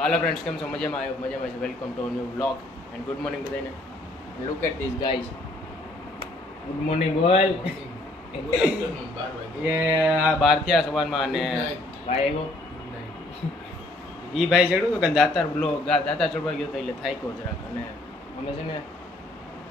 હાલો friends કેમ છો? મજામાં આવ્યો મજામાં છે. Welcome to new blog and good morning બધાને look at this guys good morning બોલ એ આ બાર થયા સવારમાં અને ભાઈ આવ્યો. ઈ ભાઈ ચડ્યું કે દાતાર બ્લોગ દાતાર ચડવા ગયો તો એટલે થાક્યો જરાક. અને અમે છે ને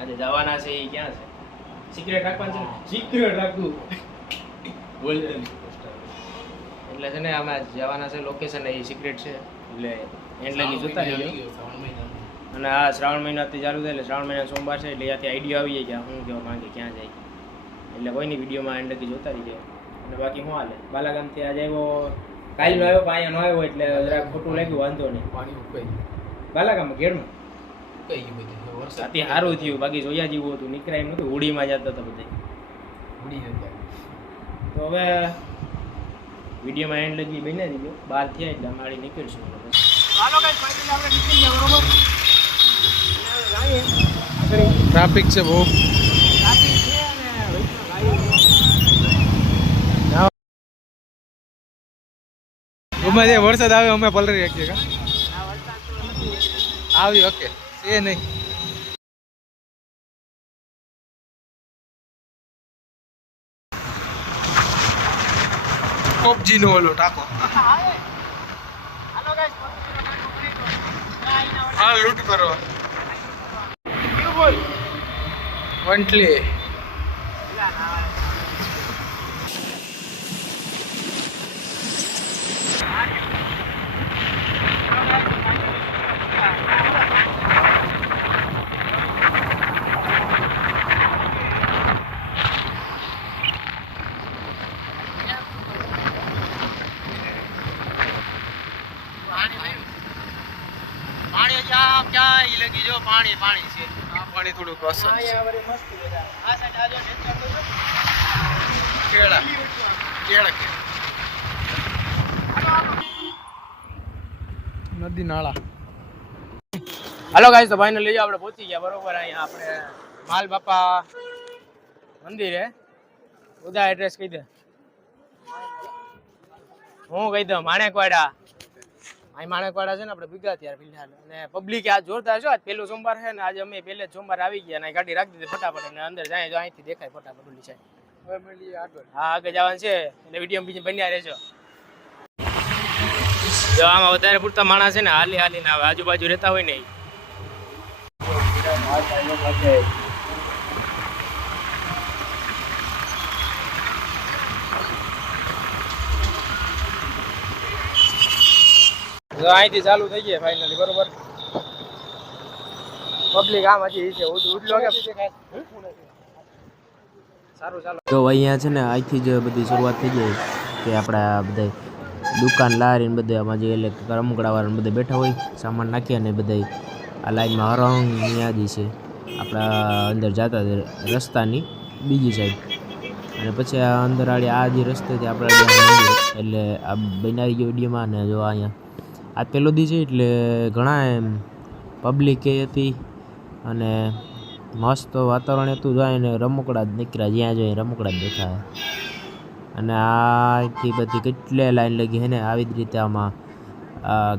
આજે જવાના છે એ ક્યાં છે? સિક્રેટ રાખવાનું છે સિક્રેટ રાખવું. બોલ એટલે છે ને અમે જવાના છે લોકેશન એ સિક્રેટ છે. એટલે એન્ડ લગી જોતા અને આ શ્રાવણ મહિનાથી ચાલુ થાય એટલે શ્રાવણ મહિના સોમવાર છે એટલે ત્યાંથી આઈડિયા આવી જાય કે શું કહેવા માંગે ક્યાં જાય. એટલે કોઈની વિડીયોમાં એન્ડ લગી જોતા રહીએ. અને બાકી શું હાલે? બાલાગામથી આજે આવ્યો કાલનો આવ્યો પણ અહીંયા નો આવ્યો એટલે જરાક ખોટું લાગ્યું વાંધો નહીં. બાલાગામમાં ઘેરમાં? અત્યારે સારું થયું બાકી જોયા જેવું હતું નીકળાય નહોતું હોડીમાં જતા હતા બધા. તો હવે વિડીયોમાં એન્ડ લગી બની દીધો બહાર થયા એટલે અમારી નીકળશું ટ્રાફિક છે બહુ. ગમે તે વરસાદ આવે અમે પલરી શકીએ કા? આવી ઓકે. એ નહીં. કોપજીનો ઓલો ટાકો. હા લૂંટ કરો. વંટલી. પાણી ક્યાં ક્યાં ઈ લગી જો પાણી પાણી છે. આ પાણી થોડુંક વસન જો. કેળા. કેળા નદી નાળા. હાલો ગાઈસ તો ફાઇનલી આપણે પહોંચી ગયા બરોબર અહીંયા આપણે માલ બાપા મંદિરે. ઉદા એડ્રેસ કહી દે. હું કહી દઉં માણેકવાડા. અહીં માણેકવાડા છે ને આપણે ભીગા ત્યારે ફિલહાલ. અને પબ્લિક આ જોરદાર છે. આજ પહેલું સોમવાર છે ને આજે અમે પહેલે સોમવાર આવી ગયા અને ગાડી રાખી દીધી ફટાફટ અને અંદર જાય જો અહીંથી દેખાય ફટાફટ ઓલી આગળ. હા આગળ જવાનું છે. એટલે વીડિયો બીજી બન્યા રહેજો. જો આમાં વધારે પૂરતા માણસ છે ને હાલી હાલીને આવે આજુબાજુ રહેતા હોય ને અહીંથી ચાલુ થઈ જાય ફાઇનલી બરોબર? પબ્લિક આમ હજી છે ઉઠલો કે તો અહીંયા છે ને આજથી જ બધી શરૂઆત થઈ ગઈ કે આપણા બધા દુકાન લારીને બધા આમાં જે એટલે રમકડાવાળાને બધા બેઠા હોય સામાન નાખી અને બધા આ લાઈનમાં હરંગ ન્યાજી છે. આપણા અંદર જતા રસ્તાની બીજી સાઈડ અને પછી આ અંદર આડી આ જે રસ્તેથી આપણે એટલે આ બનાવી ગયો વિડીયોમાં ને જો અહીંયા આ પહેલો દી છે એટલે ઘણા એમ પબ્લિક હતી અને મસ્ત વાતાવરણ હતું જાય ને રમકડા જ નીકળ્યા જ્યાં જોઈએ રમકડા જ દેખાય. અને આથી બધી કેટલી લાઈન લગી હે ને આવી જ રીતે આમાં આ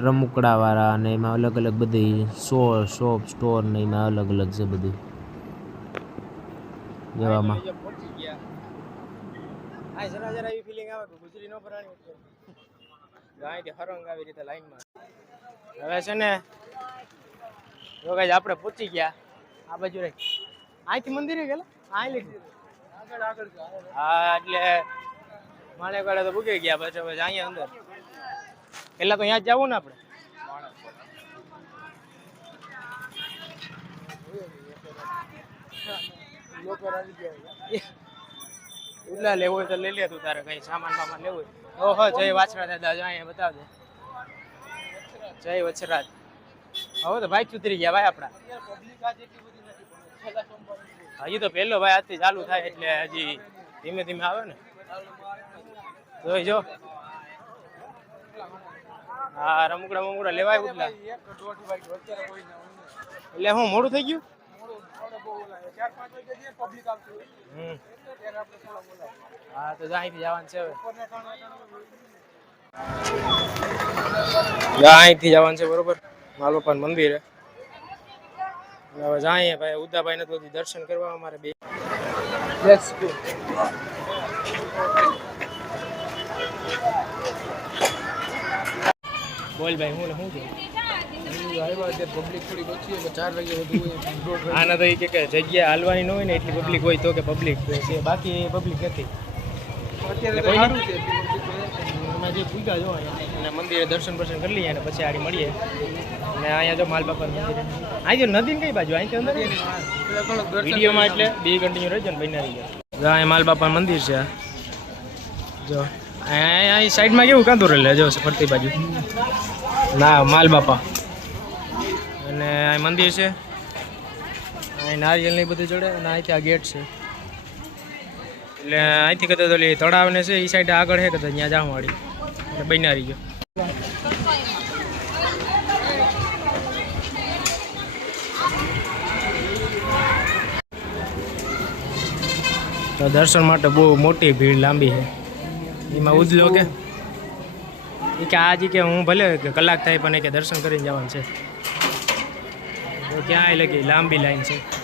રમકડાવાળા અને એમાં અલગ અલગ બધી શો શોપ સ્ટોર ને એમાં અલગ અલગ છે બધી. જેવામાં. જરા જરા એવી ફિલિંગ આવે કે ગુજરી નો ભરાણી ગાયથી હરંગ આવી રીતે લાઈનમાં. હવે છે ને જો ગાઈસ આપણે પહોંચી ગયા આ બાજુ રહી. અહીંથી મંદિરે ગયેલા આ લીધું. હા એટલે માણેકવાડા તો ભૂકી ગયા પછી હવે અહીંયા અંદર. પેલા તો અહીંયા જ જવું ને આપણે. ઉલા લેવો હોય તો લઈ લે તું તારે કઈ સામાન બામાન લેવું હોય. ઓહો, જય વાછરા દાદા અહીંયા બતાવજો. જય વછરાજ હવે તો ભાઈ ચુતરી ગયા ભાઈ આપણા. હજી તો પહેલો ભાઈ આજથી ચાલુ થાય એટલે હજી ધીમે ધીમે આવે ને. જોઈ જો. હા રમકડા મમકડા લેવાય હોય એટલે હું મોડું થઈ ગયું? હા તો અહીંથી જવાનું છે હવે ઉપરના ટાણા ટાણા અહીંથી જવાનું છે બરોબર? માલવપાન મંદિરે. હવે જાય ભાઈ ઉદાભાઈ ને તો દર્શન કરવા અમારે બે. બોલ ભાઈ હું ને શું છે આના તો એ કે જગ્યા હાલવાની ન હોય ને એટલી પબ્લિક હોય તો કે પબ્લિક છે બાકી પબ્લિક નથી. અમે જે જો અને મંદિરે દર્શન બર્શન કરી લઈએ અને પછી આડી મળીએ. અને અહીંયા જો માલ બાપા મંદિરે અહીં જો નદી કઈ બાજુ? અહીંથી અંદર? વિડીયોમાં એટલે બે કન્ટિન્યુ રહેજો ને બન્યા રહી જો અહીંયા માલ બાપા મંદિર છે. જો અહીંયા અહીં સાઈડમાં કેવું કાંતો રહેલે જો ફરતી બાજુ. ના માલ બાપા. અને અહીં મંદિર છે. અહીં નારિયેલની બધું જોડે અને અહીંથી આ ગેટ છે. એટલે અહીંથી કદાચ ઓલી તળાવ ને છે એ સાઈડ આગળ છે કદાચ ત્યાં જવા વાળી. એટલે બન્યા રહી ગયો. તો દર્શન માટે બહુ મોટી ભીડ લાંબી છે. એમાં ઉજલો કે? કે આજે કે હું ભલે કે કલાક થાય પણ કે દર્શન કરીને જવાનું છે. ક્યાંય લગી લાંબી લાઈન છે.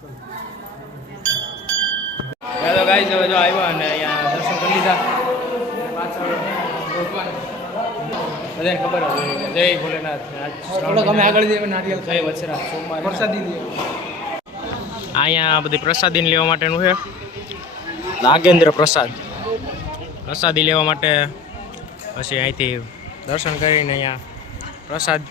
હા તો ગાઈસ હવે જો આવ્યા અને અહીંયા દર્શન કરી લીધા. બધાને ખબર કે જય ભોલેનાથ. આજ અમે આગળ. જઈએ નારિયેલ જય વત્સરા સોમવાર પ્રસાદી અહીંયા બધી પ્રસાદી લેવા માટેનું છે. નાગેન્દ્ર પ્રસાદ. પ્રસાદી લેવા માટે પછી અહીંથી દર્શન કરીને અહીંયા પ્રસાદ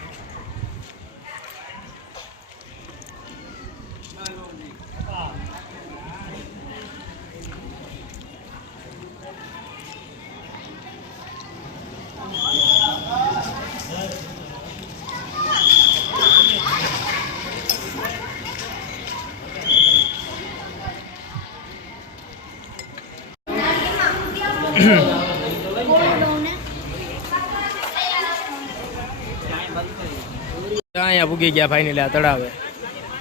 અહીંયા ભૂગી ગયા ભાઈ ને તળાવે.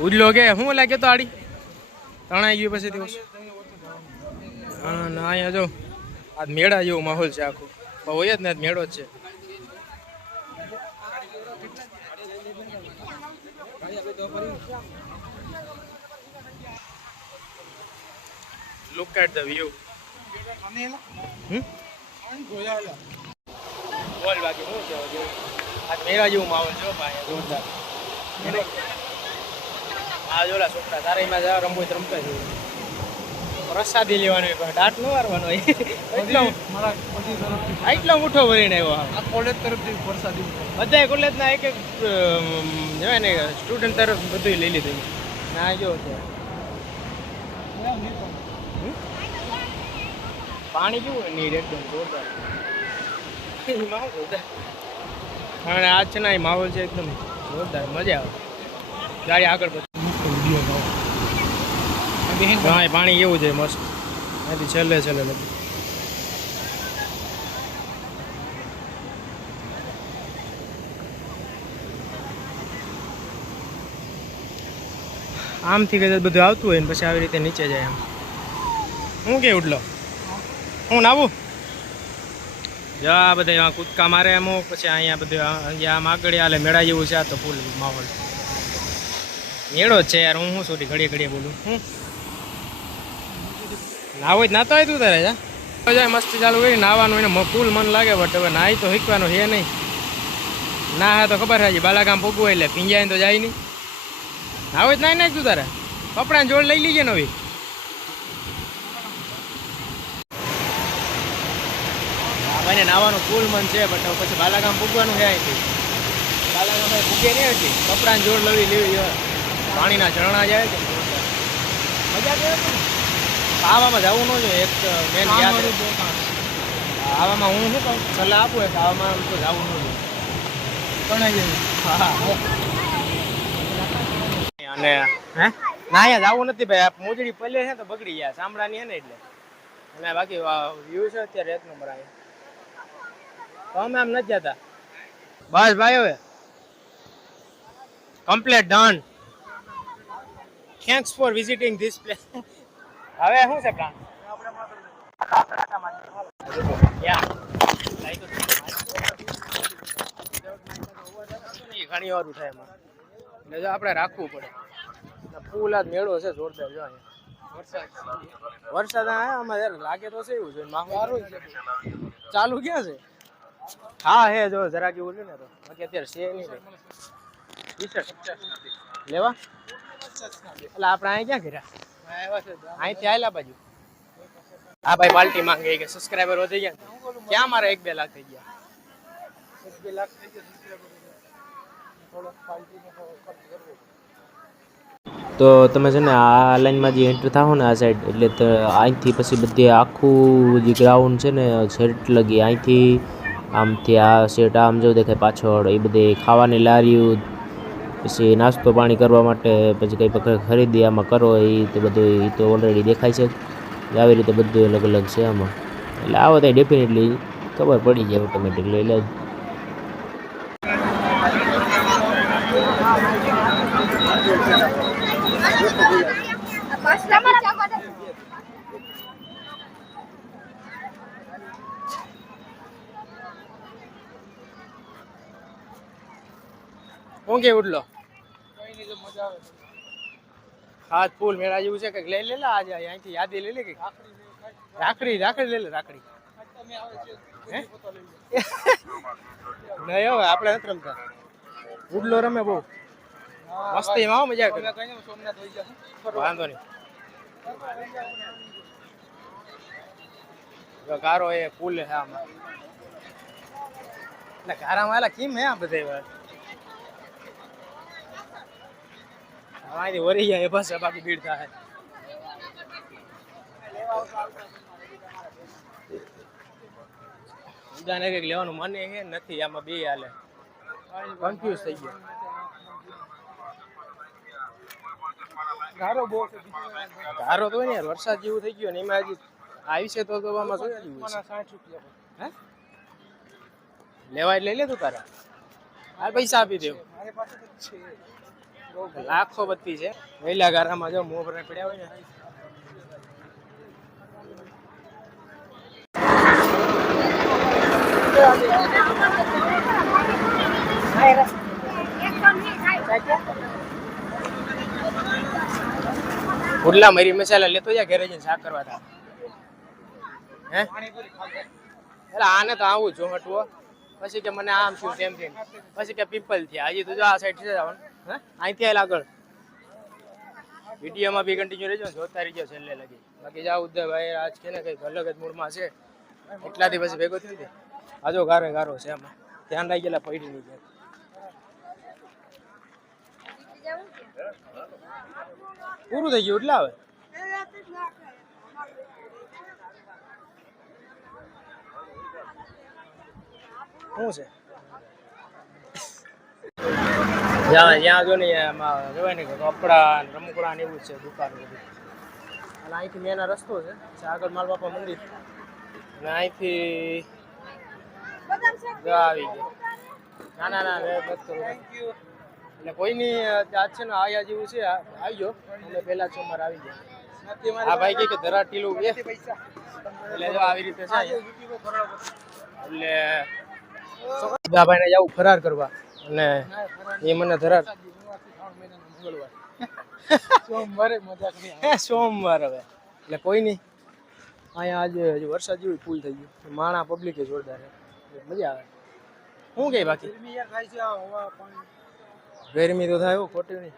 ઉજલો કે શું લાગે તો આડી? તણાઈ ગયું પછી દિવસ હા, ના, અહીંયા જો આ મેળા જેવો માહોલ છે આખો. હોય જ ને મેળો જ છે. Look at the view hmm? બોલ બાકી, શું છે હવે જેવું? માહોલ છે ભાઈ, જોરદાર. આ જોલા છોકરા તારે જવા રમવું જ રમતા જ પ્રસાદી લેવાનો હોય દાંત ન વારવાનો હોય. એટલો મારા તરફથી. એટલો મોટો ભરીને આવ્યો આ. કોલેજ તરફથી પ્રસાદી બધાય કોલેજના એક એક જોવાય ને સ્ટુડન્ટ તરફ બધું લઈ લીધું ના જો? પાણી કેવું નીર એકદમ જોરદાર. અને આજ છે ને એ માહોલ છે એકદમ જોરદાર, મજા આવે. ગાડી આગળ પછી પાણી એવું છે, મસ્ત. અહીંથી છેલ્લે છેલ્લે લગી. આમથી કદાચ બધું આવતું હોય ને પછી આવી રીતે નીચે જાય આમ હું કે, ઉડલો? હું નાવું? જા બધા એમાં કૂદકા મારે અમુક પછી અહીંયા બધું આ- અહીંયા આમ આગળ આલે મેળા જેવું છે આ તો ફૂલ માહોલ. મેળો જ છે યાર, હું શું સુધી ઘડીએ ઘડીએ બોલું, હું? નાવો જ નાતો તું તારે, જા. જાય, મસ્તી ચાલુ કરી નાવાનું એને ફૂલ મન લાગે બટ હવે નાહી તો શીખવાનું છે નહીં. ના હા તો ખબર છે બાલાગામ પૂગવું એટલે પીંજાય તો જાય નહીં. નાવો જ નાહી નાખ તારે. કપડાં જોડ લઈ લીજે નવી. મને નાવાનું ફૂલ મન છે બટ પછી બાલાગામ પૂગવાનું છે અહીંથી. બાલાગામ ભાઈ પૂગે નહીં હતી કપડાની જોડ લવી લેવી હોય પાણીના ઝરણા જાય છે. મજા આવે આવામાં જવું ન જોઈએ એક મેન યાદ આવામાં હું શું કહું? સલાહ આપું એક આવામાં તો જવું ન જોઈએ. હા અને હે? ના અહીંયા જવું નથી ભાઈ. આ મોજડી પલે છે તો બગડી ગયા. ચામડાની છે ને એટલે. અને બાકી વ્યૂ છે અત્યારે એક નંબર આવે અમે આમ નથી જતા. બસ ભાઈ હવે. Complete done thanks for visiting this place હવે શું છે પ્લાન ઘણી વાર થાય એમાં. એટલે જો આપણે રાખવું પડે. ફૂલ આ મેળો છે જોરદાર, જો વરસાદ. વરસાદ લાગે તો છે એવું છે. ચાલુ ક્યાં છે? હા હે જો જરા કે લ્યો ને તો. બાકી અત્યારે છે નહીં ટીશર્ટ લેવા? એટલે આપણે અહીં ક્યાં કર્યા અહીંથી આયલા બાજુ. હા ભાઈ પાર્ટી માંગે કે સબસ્ક્રાઇબર વધી ગયા ક્યાં મારા એક બે લાખ થઈ ગયા? એક બે લાખ થઈ ગયા તો તમે છે ને આ લાઈનમાં જે એન્ટર થાઓ ને આ સાઈડ એટલે અહીંથી પછી બધી આખું જે ગ્રાઉન્ડ છે ને સેટ લગી અહીંથી આમથી આ સેટ આમ જો દેખાય પાછળ, એ બધી ખાવાની લારીઓ, પછી નાસ્તો પાણી કરવા માટે, પછી કંઈ ખરીદી આમાં કરો, એ તો બધું, એ તો ઓલરેડી દેખાય છે આવી રીતે બધું અલગ અલગ છે આમાં. એટલે આવો તો ડેફિનેટલી ખબર પડી જાય ઓટોમેટિકલી એટલે હું કે ઉડલો? હાથ ફૂલ મેળા જેવું છે, કંઈક લઈ લે આજે, અહીંથી યાદી લઈ લે કે રાખડી રાખડી લઈ લે, રાખડી? નહીં હવે, આપણે નથી રમતા. ઉડલો રમે બહુ. મસ્તી માં આવો મજા કરે. વાંધો નહીં. ગારો એ ફૂલ હે આમાં. ગારામાં એલા કેમ હે આ બધે અહીંથી વરી જાય બસ બાકી ભીડ થાય. બીજાને કંઈક લેવાનું મને હે, નથી, આમાં બે હાલે. કન્ફ્યુઝ થઈ ગયો. ધારો તો હોય ને વરસાદ જેવું થઈ ગયો ને એમાં હજી આવી છે તો તો આમાં શું છે? હે? લેવાય લઈ લે તું તારા. આ પૈસા આપી દેવ. લાખો બત્તી છે. વહેલા ગારામાં જો મોં ભરાય પડ્યા હોય ને. પુડલા મરી મસાલા લેતો જા ઘરે જઈને શાક કરવા તા. હે? આને તો આવું જો હટવો પછી કે મને આમ શું તેમ થયું પછી કે પીપલ થયા. હજી તો જો આ સાઈડ છે જવાનું. હે? અહીંથી આવેલા આગળ. વિડીયોમાં બી કન્ટિન્યુ રહેજો જોતા રહીજો છેલ્લે લગી. બાકી જાવ ઉદયભાઈ આજ કે ને કંઈક અલગ જ મૂડમાં છે. એટલાથી પછી ભેગો થયું હતી આજો ગારે ગારો છે આમાં. ધ્યાન રાખી ગયેલા પડી નહીં ગયા પૂરું થઈ ગયું, એટલે આવે? શું છે? જ્યાં જ્યાં જો ને એમાં જોવાય ને કપડા રમકડા ને એવું છે દુકાન બધી. અને અહીંથી મેન રસ્તો છે આગળ માલબાપા મંદિર. અને અહીંથી આવી ગયા ના ના ના રે બસ કરો એટલે કોઈની આજ છે ને આયા જેવું છે આવ્યો અમે પહેલા સોમવાર આવી ગયા. આ ભાઈ કે ધરા ટીલું બે એટલે જો આવી રીતે છે એટલે ભાઈ ને જવું ફરાર કરવા. અને એ મને ધરા સોમવારે મજા સોમવાર હવે. એટલે કોઈ નહીં. અહીંયા આજે હજુ વરસાદ જેવું ફૂલ થઈ ગયું. માણા પબ્લિકે જોરદાર મજા આવે. શું કે બાકી? ગરમી તો થાય ખોટી નહીં.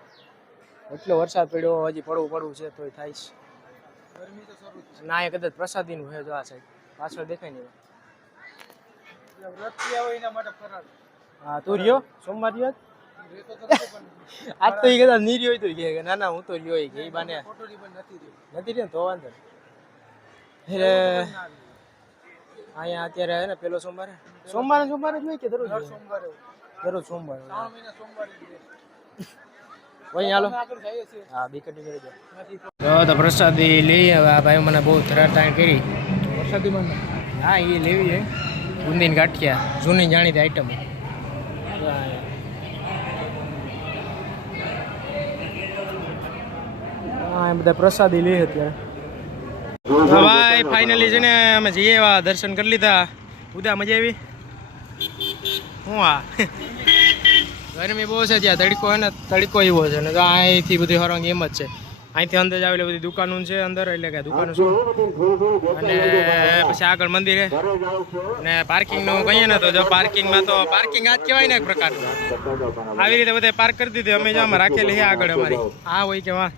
એટલો વરસાદ પડ્યો હજી પડવું પડવું છે તોય થાય છે. ના એ કદાચ પ્રસાદીનું હોય જો આ સાઈડ પાછળ દેખાય નહીં. હા તું રહ્યો? સોમવાર રહ્યો? આજ તો એ કદાચ નહીં રહ્યો હોય તો કે ના ના હું તો રહ્યો કે એ બાને. નથી રહ્યો તો વાંધો. એટલે અહીંયા અત્યારે હે ને પેલો સોમવારે? સોમવારે સોમવારે જ હોય કે દરરોજ સોમવારે. દરરોજ સોમવારે. હા બી કટી કરી દો તો. પ્રસાદી લઈ હવે આ ભાઈ મને બહુ ધરાટાણ કરી. પ્રસાદી હા એ લેવી છે બુંદીન ગાંઠિયા જૂની જાણીતી આઈટમ હા બધા પ્રસાદી લે અત્યારે. ભાઈ ફાઇનલી છે ને અમે જઈએ એવા દર્શન કરી લીધા. ઉદા, મજા આવી? હું આ? ગરમી બહુ છે ત્યાં તડકો હે ને, તડકો એવો છે ને અહીંથી બધી હરંગ એમ જ છે. અહીંથી અંદર જ આવેલી બધી દુકાનો છે અંદર એટલે કે દુકાનો છે અને પછી આગળ મંદિર. છે અને પાર્કિંગનું કહીએ ને તો જો પાર્કિંગમાં તો પાર્કિંગ આ જ કહેવાય ને એક પ્રકારનું. આવી રીતે બધા પાર્ક કરી દીધી અમે જો આમાં રાખેલી છે આગળ અમારી. આ હોય કે વાહ.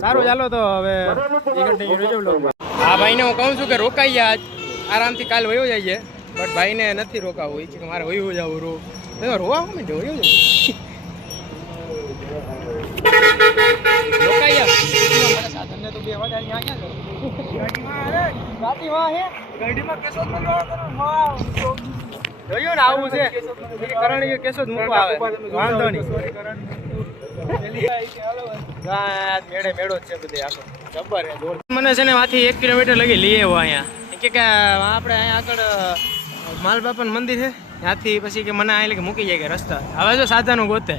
સારું ચાલો તો હવે હા ભાઈને હું કહું છું કે રોકાઈ આજ. આરામથી કાલ વયો જાય છે બટ ભાઈને નથી રોકાવું કે મારે વયું જવું રો રોવા. જાય રોકાઈ જા મારા સાધનને તો બે વધારે અહીંયા ક્યાં જવું? ગાડીમાં હે. ગાડીમાં કેસો જ જોયું ને આવું છે. એ કરણી કેસો જ મૂકવા આવે. વાંધો નહીં. મેળે મેળો જ છે બધે આખો. જબ્બર મને છે ને માથી એક કિલોમીટર લગી લઈ આવ્યો અહીંયા. કે કે આપણે અહીંયા આગળ માલ મંદિર છે. ત્યાંથી પછી કે મને અહીં લગી મૂકી જાય કે રસ્તા. હવે જો સાધાનું ગોતે.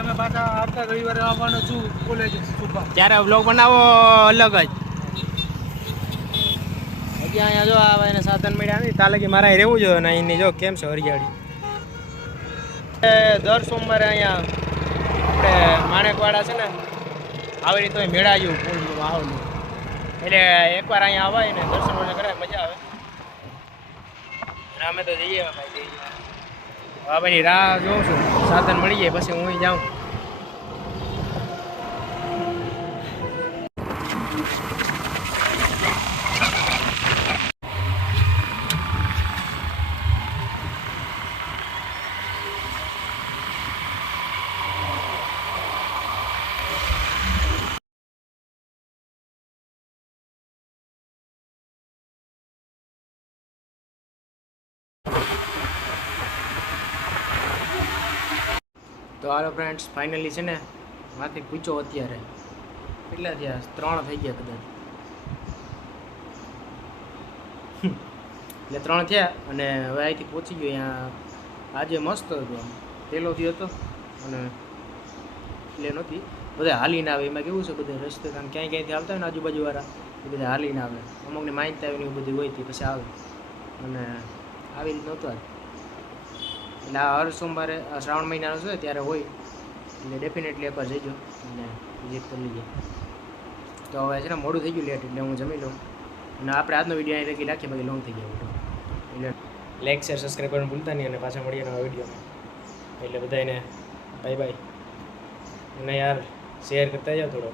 અમે પાછા આવતા રવિવારે આવવાનો છું કોલેજ ત્યારે બ્લોગ બનાવો અલગ જ. હજી અહીંયા જો આવે એને સાધન મળ્યા નથી, તાલે મારા રહેવું જોઈએ ને અહીંની જો કેમ છે હરિયાળી. દર સોમવારે અહીંયા આપણે માણેકવાડા છે ને, આવી રીતે મેળા જેવું પુલ જેવું આવેલું એટલે એકવાર અહીંયા આવાય ને દર્શન વર્શન કરાય, મજા આવે. અમે તો જઈએ ભાઈ, જઈએ. બાબાની રાહ જોઉં છું, સાધન મળી જાય, પછી હું જાઉં. તો હાલો ફ્રેન્ડ્સ ફાઇનલી છે ને માથી પૂછો અત્યારે. કેટલા થયા? ત્રણ થઈ ગયા કદાચ. એટલે ત્રણ થયા અને હવે અહીંથી પહોંચી ગયો અહીંયા. આજે મસ્ત હતો આમ. થયો હતો અને એટલે નહોતી. બધા હાલીને આવે. એમાં કેવું છે બધા રસ્તે? આમ ક્યાંય ક્યાંયથી આવતા હોય ને આજુબાજુવાળા, એ બધા હાલીને આવે. અમુકની માહિતી આવીને એવું બધું હોય તે પછી આવે. અને આવી રીત નહોતું. એટલે આ હર સોમવારે શ્રાવણ મહિનાનો છે, ત્યારે હોય. એટલે ડેફિનેટલી એકવાર જઈજો અને વિઝિટ કરી લઈએ તો હવે છે ને મોડું થઈ ગયું લેટ એટલે હું જમી લઉં. અને આપણે આજનો વીડિયો અહીં લગી રાખીએ બાકી લોંગ થઈ ગયો એટલે લાઈક શેર સબસ્ક્રાઈબ કરવાનું ભૂલતા નહીં અને પાછા મળીએ નવા વિડીયોમાં એટલે બધાને બાય બાય અને યાર શેર કરતા જાઓ થોડો